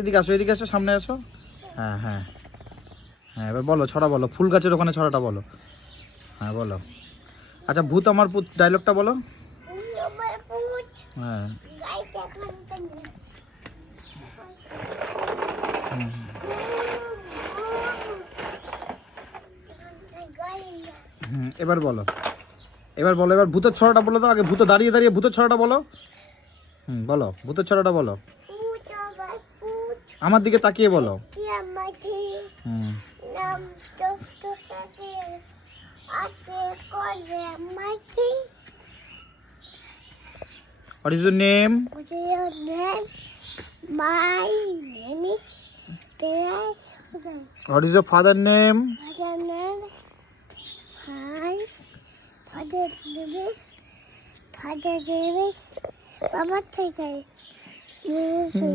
এদিকে আসো, সামনে আসো। হ্যাঁ হ্যাঁ হ্যাঁ, এবার বলো, ছড়া বলো, ফুল গাছের ওখানে ছড়াটা বলো। হ্যাঁ বলো। আচ্ছা, ভূত আমার পুত ডায়লগটা বলো। হ্যাঁ। এবার বলো, এবার ভূতের ছড়াটা বলো তো আগে। ভূতে দাঁড়িয়ে দাঁড়িয়ে ভূতের ছড়াটা বলো। বলো, ভূতের ছড়াটা বলো। আমার দিকে তাকিয়ে বলো। What is your name? What is your name? My name is Peras. What is your father name? Father name? Hi. Father name is. Father name is. Mama take it. You say